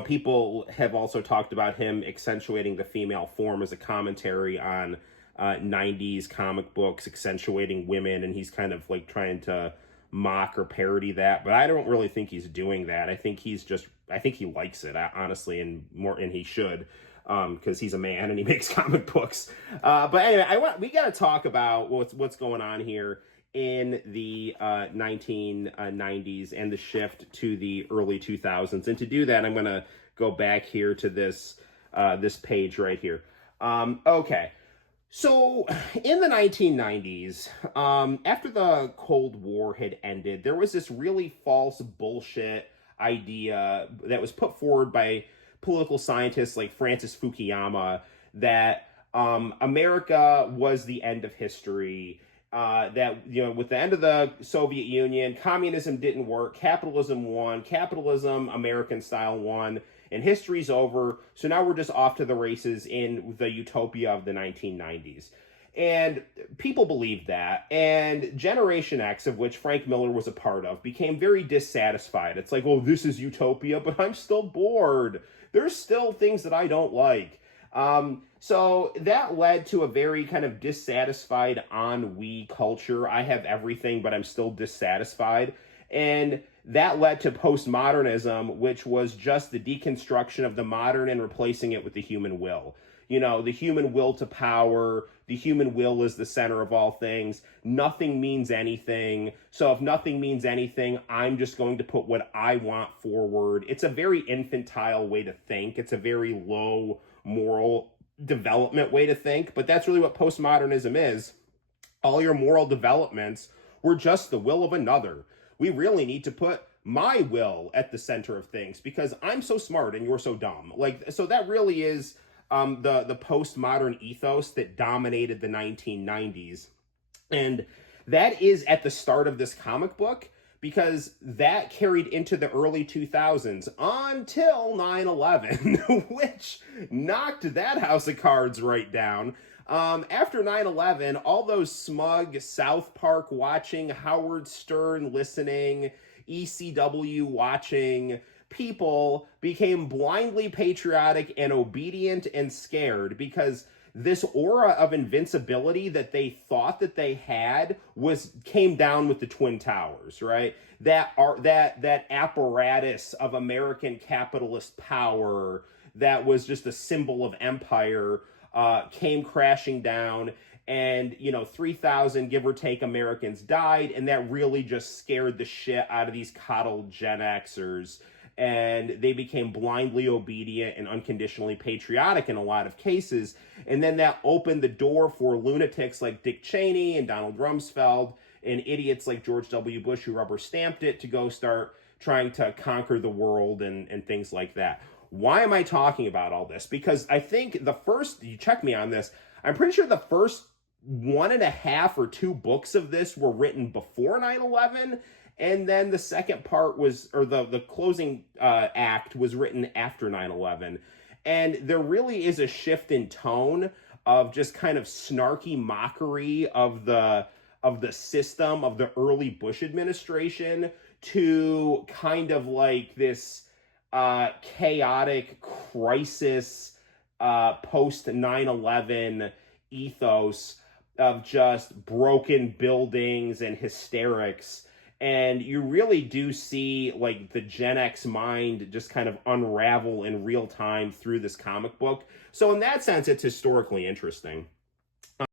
People have also talked about him accentuating the female form as a commentary on 90s comic books, accentuating women, and he's kind of like trying to mock or parody that. But I don't really think he's doing that. I think he likes it, honestly, and he should, because he's a man and he makes comic books. But anyway, we got to talk about what's going on here in the 1990s and the shift to the early 2000s. And to do that, I'm going to go back here to this page right here. Okay. So in the 1990s, after the Cold War had ended, there was this really false bullshit idea that was put forward by political scientists like Francis Fukuyama that America was the end of history. That, with the end of the Soviet Union, communism didn't work, capitalism won, American style won, and history's over. So now we're just off to the races in the utopia of the 1990s. And people believed that. And Generation X, of which Frank Miller was a part of, became very dissatisfied. It's like, oh, this is utopia, but I'm still bored. There's still things that I don't like. So that led to a very kind of dissatisfied ennui culture. I have everything, but I'm still dissatisfied. And that led to postmodernism, which was just the deconstruction of the modern and replacing it with the human will. The human will to power, the human will is the center of all things. Nothing means anything. So if nothing means anything, I'm just going to put what I want forward. It's a very infantile way to think. It's a very low moral development way to think, but that's really what postmodernism is. All your moral developments were just the will of another. We really need to put my will at the center of things because I'm so smart and you're so dumb. So that really is the postmodern ethos that dominated the 1990s. And that is at the start of this comic book, because that carried into the early 2000s until 9/11, which knocked that house of cards right down. After 9/11, all those smug South Park watching, Howard Stern listening, ECW watching people became blindly patriotic and obedient and scared because this aura of invincibility that they thought that they had came down with the Twin Towers, right? That apparatus of American capitalist power that was just a symbol of empire came crashing down, and 3,000 give or take Americans died, and that really just scared the shit out of these coddled Gen Xers. And they became blindly obedient and unconditionally patriotic in a lot of cases. And then that opened the door for lunatics like Dick Cheney and Donald Rumsfeld and idiots like George W. Bush, who rubber stamped it, to go start trying to conquer the world and things like that. Why am I talking about all this? Because I think you check me on this, I'm pretty sure the first 1.5 or 2 books of this were written before 9/11. And then the second part the closing act was written after 9/11. And there really is a shift in tone of just kind of snarky mockery of the system of the early Bush administration to kind of like this chaotic crisis post 9/11 ethos of just broken buildings and hysterics. And you really do see like the Gen X mind just kind of unravel in real time through this comic book. So in that sense, it's historically interesting.